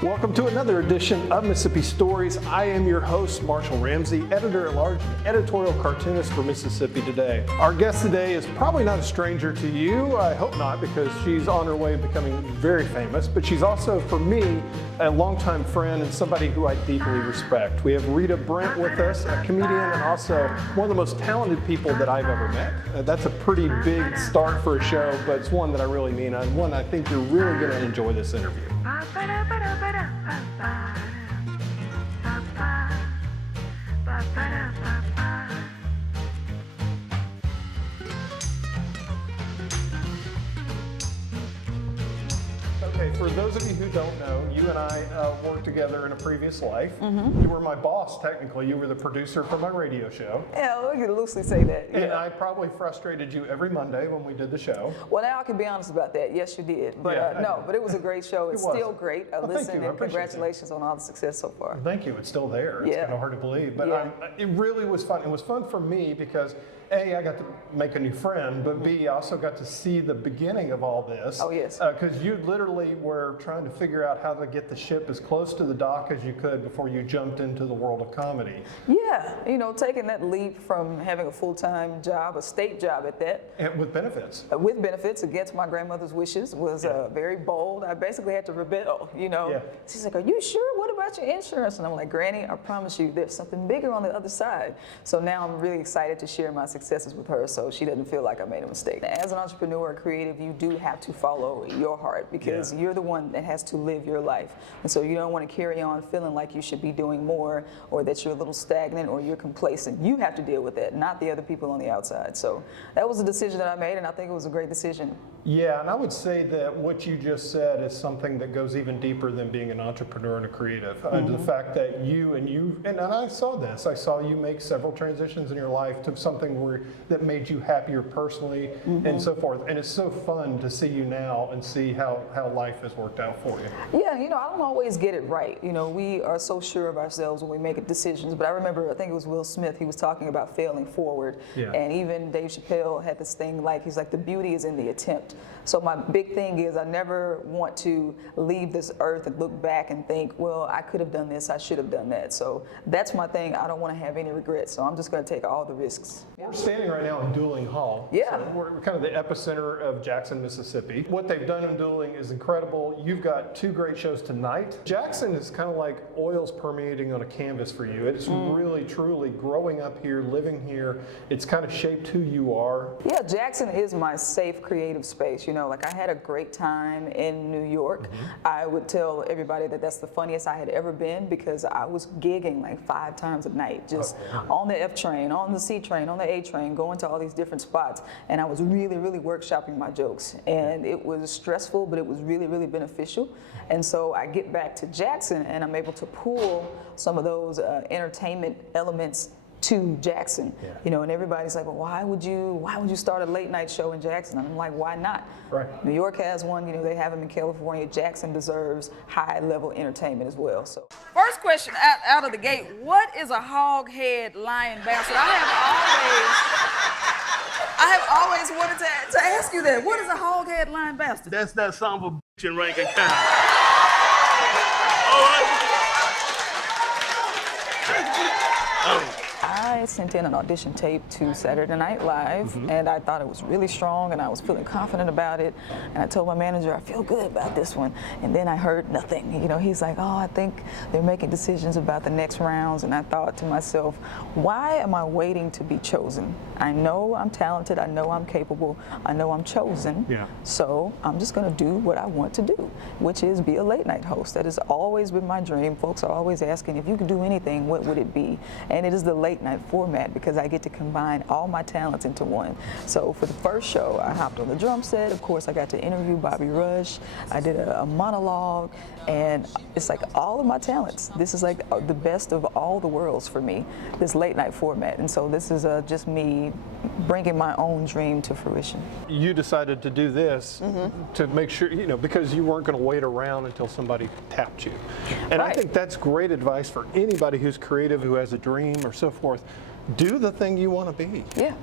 Welcome to another edition of Mississippi Stories. I am your host, Marshall Ramsey, editor-at-large and editorial cartoonist for Mississippi Today. Our guest today is probably not a stranger to you. I hope not, because she's on her way to becoming very famous, but she's also, for me, a longtime friend and somebody who I deeply respect. We have Rita Brent with us, a comedian and also one of the most talented people that I've ever met. That's a pretty big start for a show, but it's one that I really mean, and one I think you're really going to enjoy this interview. Okay, for those of you who don't know, you and I worked together in a previous life. You were my boss, technically. You were the producer for my radio show. Yeah, we can loosely say that. Yeah. And I probably frustrated you every Monday when we did the show. Well, now I can be honest about that. Yes, you did. But Yeah, no, but it was a great show. It's still great. Well, thank Listen, you. I and appreciate congratulations on all the success so far. Thank you. It's still there. It's Yeah. kind of hard to believe. But Yeah. it really was fun. It was fun for me because, A, I got to make a new friend, but B, I also got to see the beginning of all this. Oh, yes. Because you literally were trying to figure out how to get the ship as close to the dock as you could before you jumped into the world of comedy. Yeah, you know, taking that leap from having a full-time job, a state job at that, And with benefits. with benefits against my grandmother's wishes was very bold. I basically had to rebel, you know. Yeah. She's like, are you sure? What about your insurance? And I'm like, Granny, I promise you there's something bigger on the other side. So now I'm really excited to share my successes with her so she doesn't feel like I made a mistake. As an entrepreneur or creative, you do have to follow your heart because you're the one that has to live your life. And so you don't want to carry on feeling like you should be doing more or that you're a little stagnant or you're complacent. You have to deal with that, not the other people on the outside. So that was a decision that I made, and I think it was a great decision. Yeah, and I would say that what you just said is something that goes even deeper than being an entrepreneur and a creative. The fact that and I saw this, I saw you make several transitions in your life to something that made you happier personally and so forth. And it's so fun to see you now and see how life has worked out for you. Yeah, you know, I don't always get it right. You know, we are so sure of ourselves when we make decisions. But I remember, I think it was Will Smith, he was talking about failing forward. Yeah. And even Dave Chappelle had this thing he's like, the beauty is in the attempt. So my big thing is I never want to leave this earth and look back and think, well, I could have done this, I should have done that. So that's my thing. I don't want to have any regrets. So I'm just going to take all the risks. We're standing right now in Dueling Hall. Yeah. So we're kind of the epicenter of Jackson, Mississippi. What they've done in Dueling is incredible. You've got two great shows tonight. Jackson is kind of like oils permeating on a canvas for you. It's really, truly growing up here, living here. It's kind of shaped who you are. Yeah, Jackson is my safe creative space. You know, like I had a great time in New York. I would tell everybody that that's the funniest I had ever been because I was gigging like 5 times a night, just on the F train, on the C train, on the A train, going to all these different spots. And I was really, really workshopping my jokes. And it was stressful, but it was really, really beneficial. And so I get back to Jackson and I'm able to pull some of those entertainment elements to Jackson, you know, and everybody's like, well, why would you start a late night show in Jackson? And I'm like, why not? Right. New York has one, you know, they have them in California. Jackson deserves high level entertainment as well. So First question out of the gate, what is a hog-head lion bastard? I have always wanted to ask you that. What is a hog-head lion bastard? That's that son of a bitch in Rankin County. I sent in an audition tape to Saturday Night Live, and I thought it was really strong, and I was feeling confident about it. And I told my manager, I feel good about this one. And then I heard nothing. You know, he's like, oh, I think they're making decisions about the next rounds. And I thought to myself, why am I waiting to be chosen? I know I'm talented. I know I'm capable. I know I'm chosen. Yeah. So I'm just going to do what I want to do, which is be a late night host. That has always been my dream. Folks are always asking, if you could do anything, what would it be? And it is the late night format because I get to combine all my talents into one. So for the first show, I hopped on the drum set. Of course, I got to interview Bobby Rush. I did a monologue, and it's like all of my talents. This is like the best of all the worlds for me, this late night format. And so this is just me bringing my own dream to fruition. You decided to do this to make sure, you know, because you weren't going to wait around until somebody tapped you. And I Right. think that's great advice for anybody who's creative, who has a dream or so forth. Do the thing you want to be. Yeah.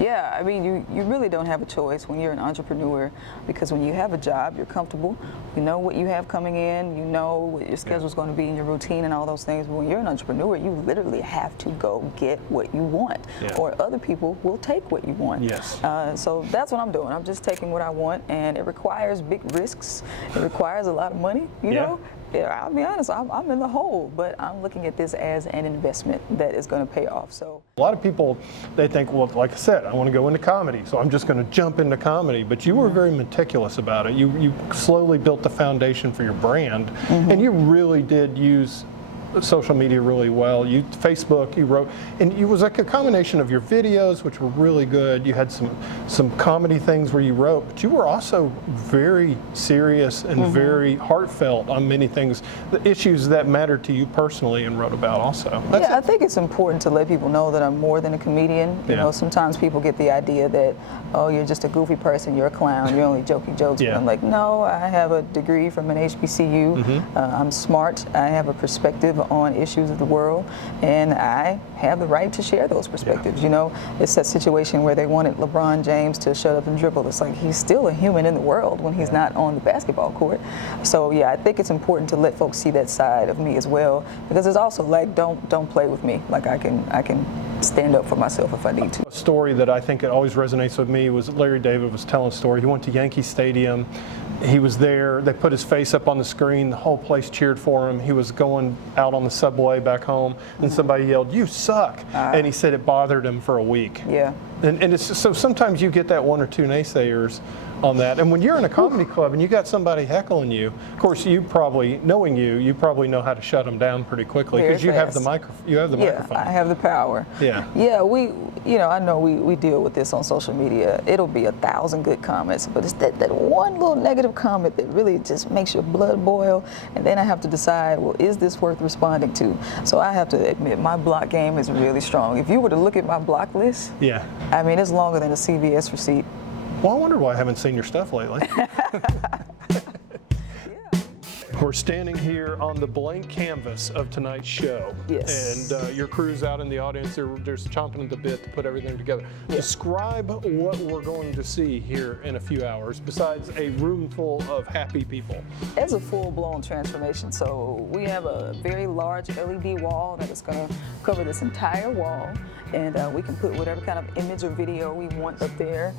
Yeah, I mean, you really don't have a choice when you're an entrepreneur, because when you have a job, you're comfortable, you know what you have coming in, you know what your schedule's going to be in your routine and all those things. But when you're an entrepreneur, you literally have to go get what you want, or other people will take what you want. Yes. So that's what I'm doing. I'm just taking what I want, and it requires big risks. It requires a lot of money, you know. Yeah, I'll be honest, I'm in the hole, but I'm looking at this as an investment that is going to pay off. So a lot of people, they think, well, like I said, I want to go into comedy, so I'm just going to jump into comedy. But you were very meticulous about it. You slowly built the foundation for your brand, and you really did use social media really well. Facebook, you wrote, and it was like a combination of your videos, which were really good. You had some comedy things where you wrote, but you were also very serious and very heartfelt on many things, the issues that mattered to you personally, and wrote about also. I think it's important to let people know that I'm more than a comedian. You know, sometimes people get the idea that, oh, you're just a goofy person, you're a clown, you're only joking jokes. But I'm like, no, I have a degree from an HBCU. I'm smart. I have a perspective on issues of the world, and I have the right to share those perspectives. You know, it's that situation where they wanted LeBron James to shut up and dribble. It's like, he's still a human in the world when he's not on the basketball court. So yeah, I think it's important to let folks see that side of me as well, because it's also like, don't play with me. Like, I can stand up for myself if I need to. A story that I think it always resonates with me was Larry David was telling a story. He went to Yankee Stadium. He was there. They put his face up on the screen. The whole place cheered for him. He was going out on the subway back home, and somebody yelled, "You suck!" And he said it bothered him for a week. Yeah. And it's so sometimes you get that one or two naysayers on that. And when you're in a comedy club and you got somebody heckling you, of course, you probably, knowing you probably know how to shut them down pretty quickly, because you have the microphone. You have the microphone. I have the power. Yeah. Yeah, I know we deal with this on social media. It'll be 1,000 good comments, but it's that one little negative comment that really just makes your blood boil, and then I have to decide, well, is this worth responding to? So I have to admit, my block game is really strong. If you were to look at my block list, I mean, it's longer than a CVS receipt. Well, I wonder why I haven't seen your stuff lately. We're standing here on the blank canvas of tonight's show. Yes. And your crew's out in the audience. They're just chomping at the bit to put everything together. Describe what we're going to see here in a few hours, besides a room full of happy people. It's a full-blown transformation. So we have a very large LED wall that is going to cover this entire wall. And we can put whatever kind of image or video we want up there.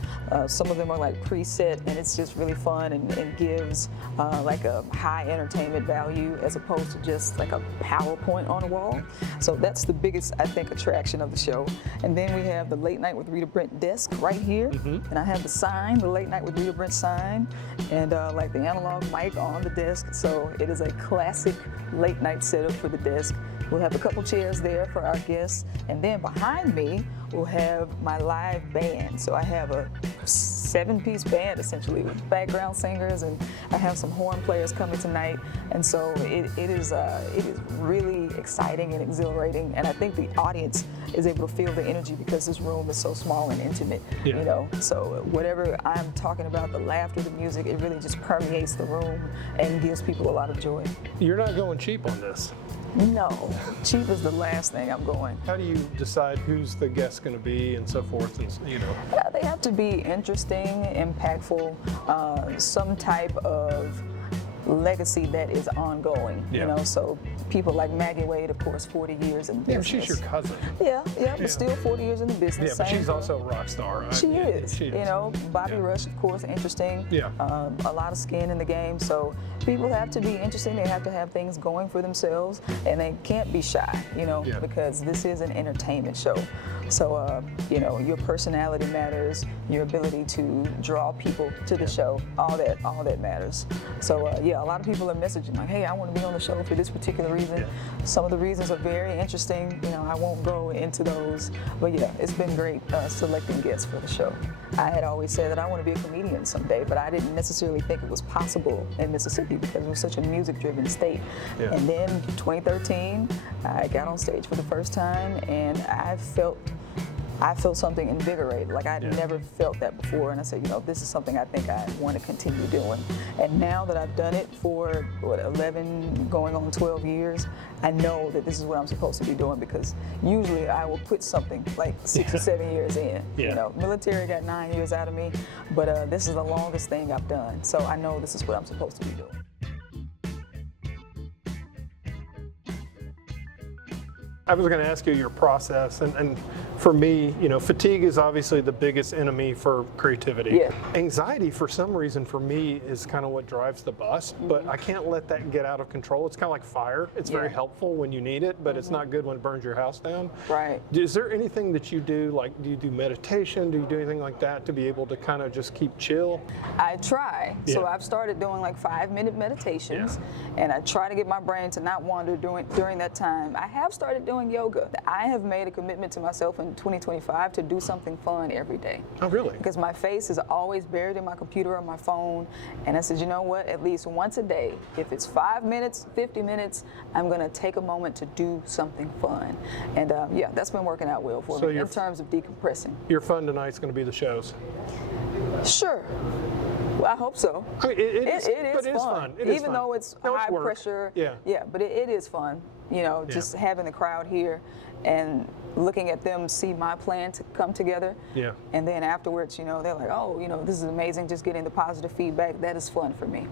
Some of them are like preset, and it's just really fun and gives like a high entertainment value as opposed to just like a PowerPoint on a wall. So that's the biggest, I think, attraction of the show. And then we have the Late Night with Rita Brent desk right here. And I have the sign, the Late Night with Rita Brent sign, and like the analog mic on the desk. So it is a classic late night setup for the desk. We'll have a couple chairs there for our guests, and then behind me we'll have my live band. So I have a 7-piece band essentially with background singers, and I have some horn players coming tonight. And so it is really exciting and exhilarating, and I think the audience is able to feel the energy because this room is so small and intimate. You know, so whatever I'm talking about, the laughter, the music, it really just permeates the room and gives people a lot of joy. You're not going cheap on this. No, cheap is the last thing I'm going. How do you decide who's the guest going to be and so forth? And Yeah, they have to be interesting, impactful, some type of legacy that is ongoing. You know, so people like Maggie Wade, of course, 40 years in business. She's your cousin. Yeah, but still 40 years in the business. Yeah, but she's also a rock star, right? She is. You know, Bobby Rush, of course, interesting. A lot of skin in the game. So people have to be interesting. They have to have things going for themselves, and they can't be shy, because this is an entertainment show. So, your personality matters, your ability to draw people to the show, all that matters. So, a lot of people are messaging like, hey, I want to be on the show for this particular reason. Some of the reasons are very interesting. I won't go into those, but it's been great selecting guests for the show. I had always said that I want to be a comedian someday, but I didn't necessarily think it was possible in Mississippi because it was such a music-driven state. And then 2013, I got on stage for the first time, and I felt I feel something invigorated. Like I'd never felt that before, and I said, this is something I think I want to continue doing. And now that I've done it for 11, going on 12 years, I know that this is what I'm supposed to be doing, because usually I will quit something like 6 or 7 years in. Military got 9 years out of me, but this is the longest thing I've done. So I know this is what I'm supposed to be doing. I was going to ask you your process, and for me, fatigue is obviously the biggest enemy for creativity. Yeah. Anxiety, for some reason, for me, is kind of what drives the bus, but I can't let that get out of control. It's kind of like fire. It's very helpful when you need it, but it's not good when it burns your house down. Right. Is there anything that you do, like do you do meditation? Do you do anything like that to be able to kind of just keep chill? I try. So Yeah. I've started doing like 5-minute meditations, and I try to get my brain to not wander during that time. I have started doing yoga. I have made a commitment to myself in 2025 to do something fun every day. Oh, really? Because my face is always buried in my computer or my phone, and I said, you know what, at least once a day, if it's 5 minutes, 50 minutes, I'm gonna take a moment to do something fun. And that's been working out well for me in terms of decompressing. Your fun tonight's going to be the shows. Sure. Well, I hope so. I mean, it is fun. It is Even fun. though it's No, high work. pressure. Yeah. But it is fun. Just having the crowd here and looking at them see my plan to come together. Yeah. And then afterwards, they're like, oh, this is amazing. Just getting the positive feedback. That is fun for me.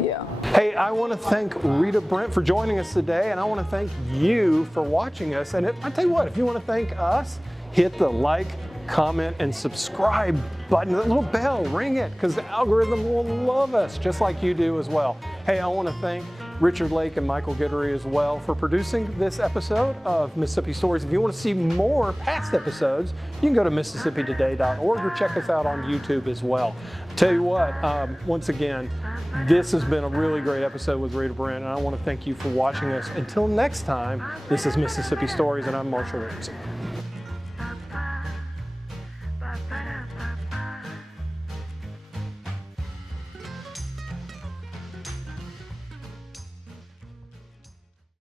Yeah. Hey, I want to thank Rita Brent for joining us today, and I want to thank you for watching us. And I tell you what, if you want to thank us, hit the like, comment, and subscribe button, that little bell, ring it, because the algorithm will love us just like you do as well. Hey, I want to thank Richard Lake and Michael Gittery as well for producing this episode of Mississippi Stories. If you want to see more past episodes, you can go to MississippiToday.org or check us out on YouTube as well. Tell you what, once again, this has been a really great episode with Rita Brent, and I want to thank you for watching us. Until next time, this is Mississippi Stories, and I'm Marshall Ramsey.